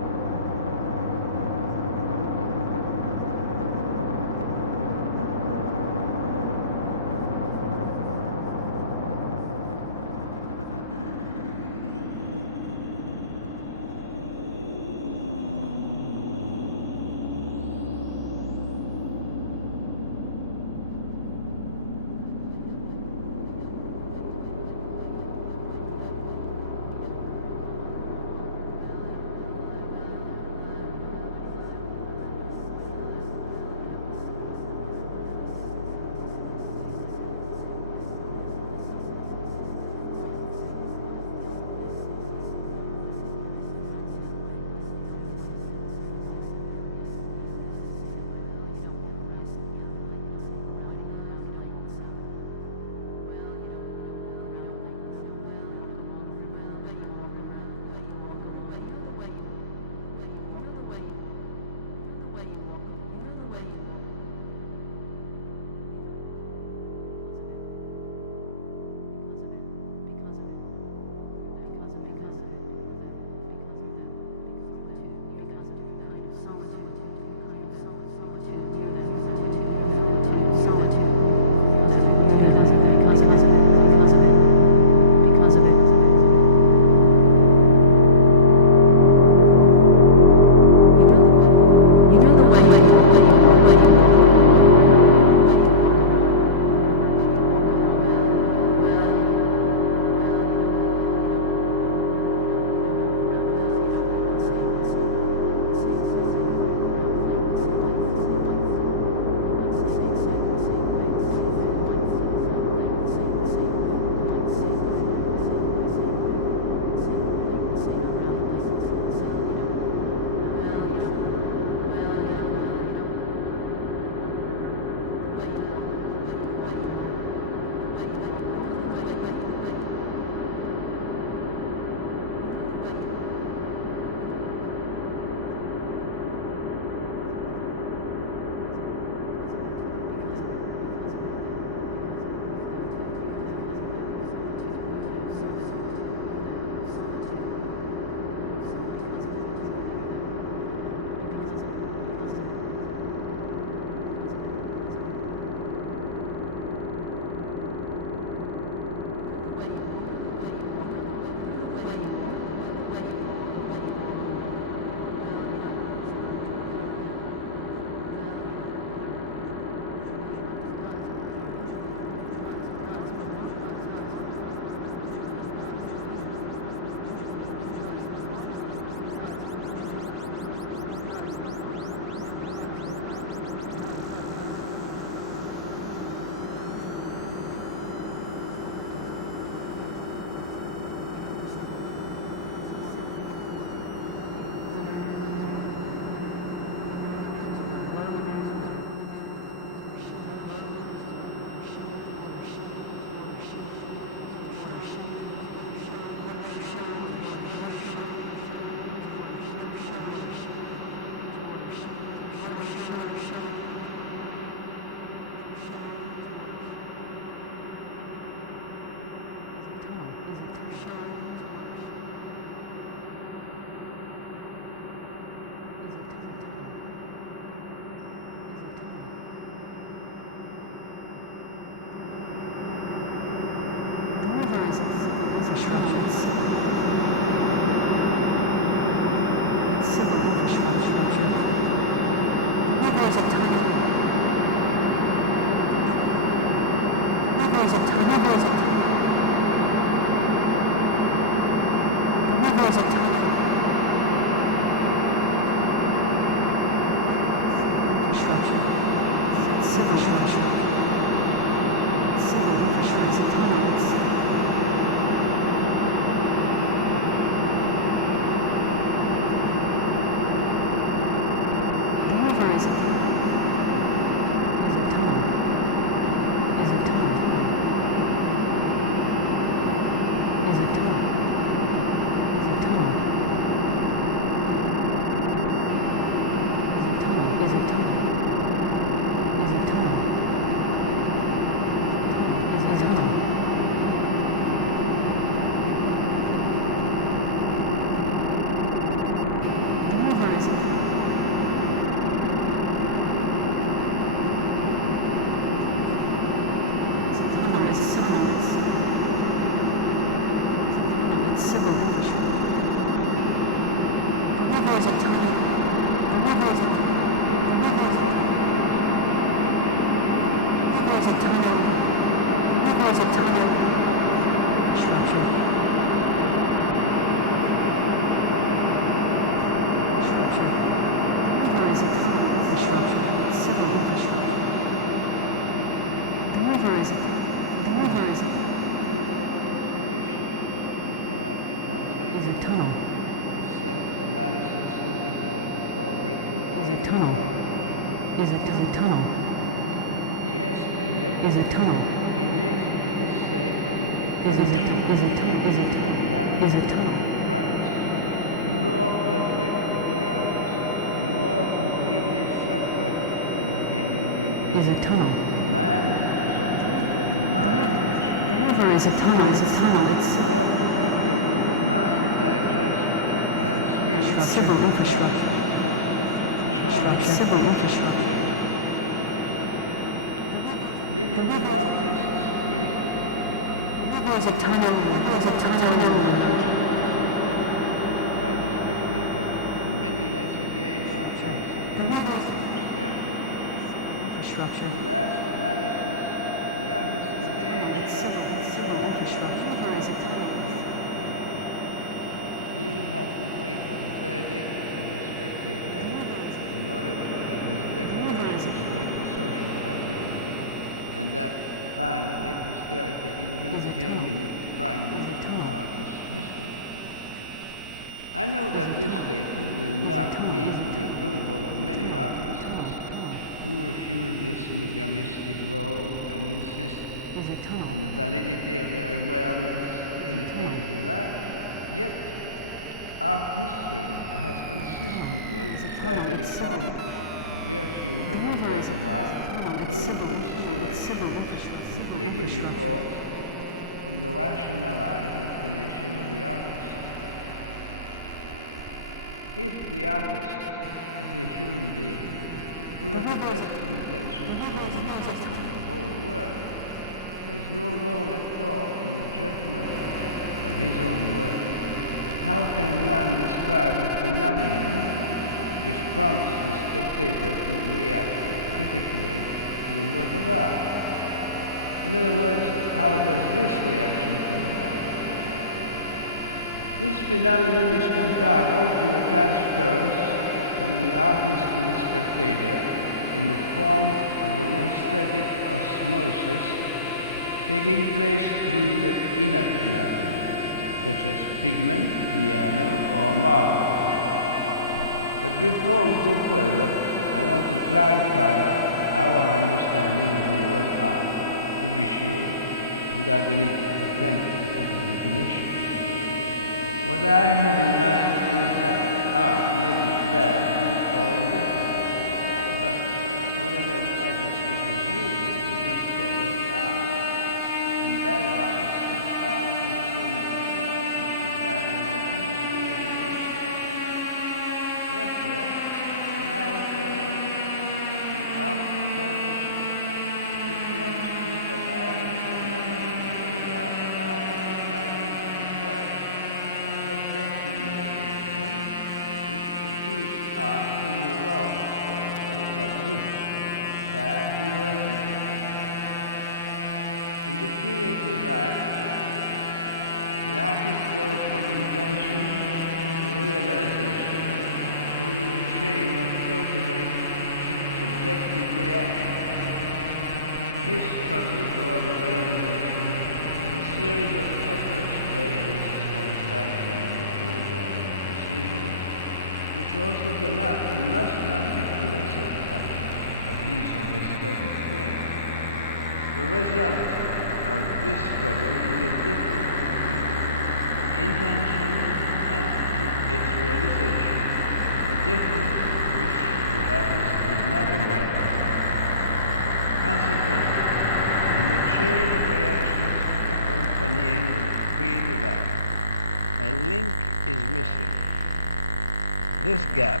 This gap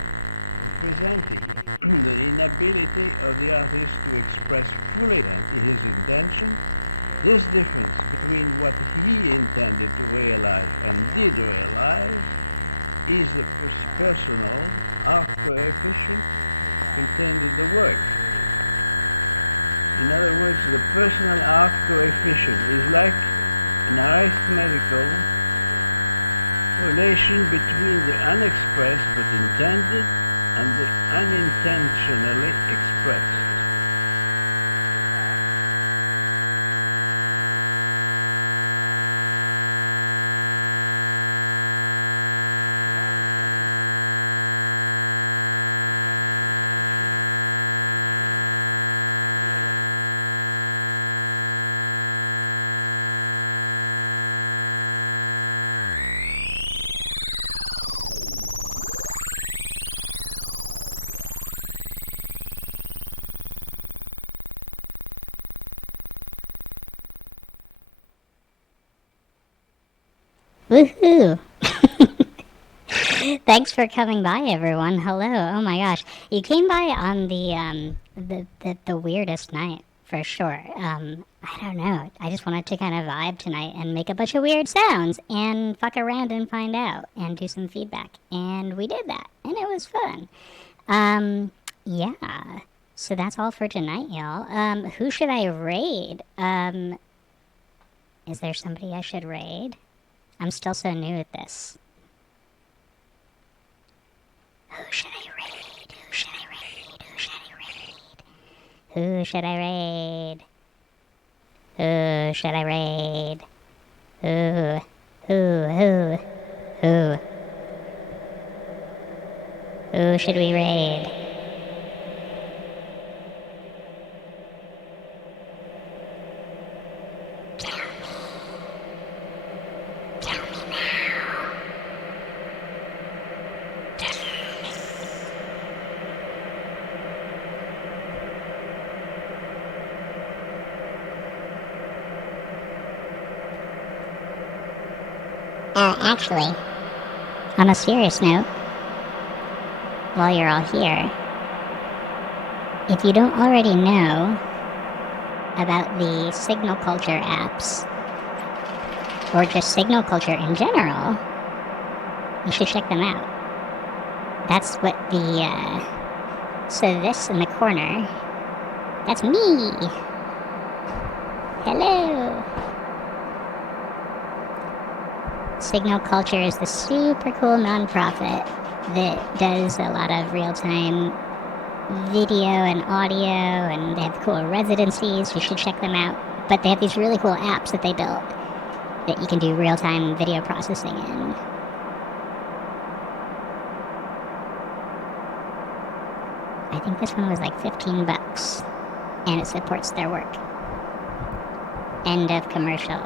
presenting the inability of the artist to express fully his intention. This difference between what he intended to realize and did realize is the personal art coefficient contained in the work. In other words, the personal art coefficient is like an arithmetical relation between the unexpressed but intended and the unintentionally expressed. Woohoo! Thanks for coming by, everyone. Hello. Oh my gosh, you came by on the weirdest night for sure. I don't know. I just wanted to kind of vibe tonight and make a bunch of weird sounds and fuck around and find out and do some feedback, and we did that, and it was fun. Yeah. So that's all for tonight, y'all. Who should I raid? Is there somebody I should raid? I'm still so new at this. Who should I raid? Who should I raid? Who should I raid? Who should I raid? Who should I raid? Who should we raid? Actually, on a serious note, while you're all here, if you don't already know about the signal culture apps, or just signal culture in general, you should check them out. That's what so this in the corner, that's me. Hello. Signal Culture is the super cool nonprofit that does a lot of real-time video and audio, and they have cool residencies. You should check them out. But they have these really cool apps that they built that you can do real-time video processing in. I think this one was like $15, and it supports their work. End of commercial.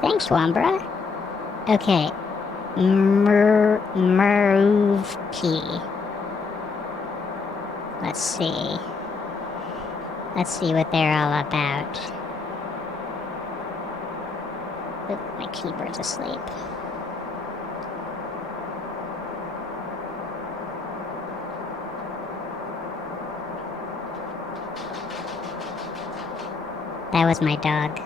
Thanks, Wambra. Okay. Move key. Let's see. Let's see what they're all about. Oop, my keyboard's asleep. That was my dog.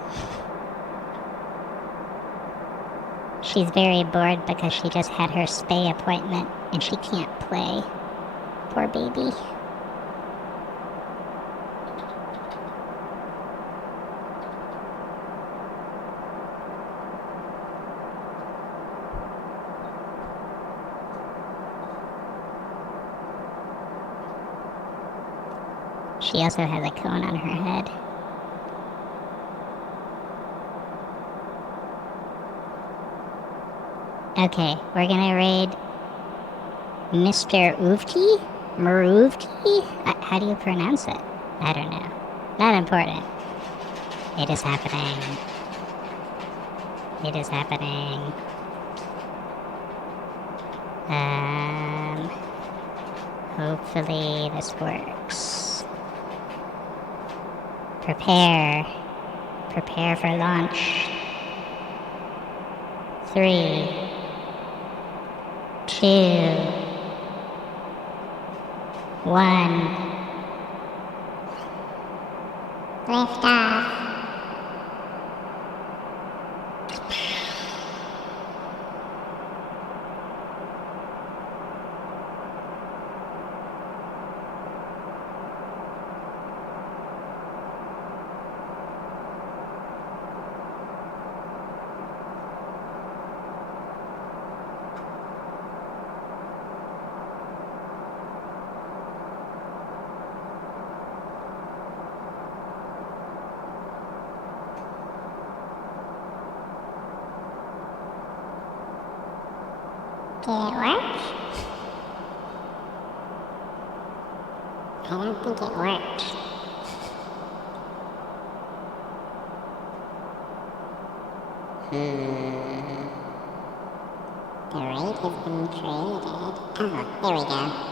She's very bored because she just had her spay appointment and she can't play. Poor baby. She also has a cone on her head. Okay, we're gonna raid Mr. Uvki? Maruvki? How do you pronounce it? I don't know. Not important. It is happening. It is happening. Hopefully this works. Prepare Prepare for launch. 3, 2, 1. Lift off. Did it work? I don't think it worked. The rate has been created. Oh, there we go.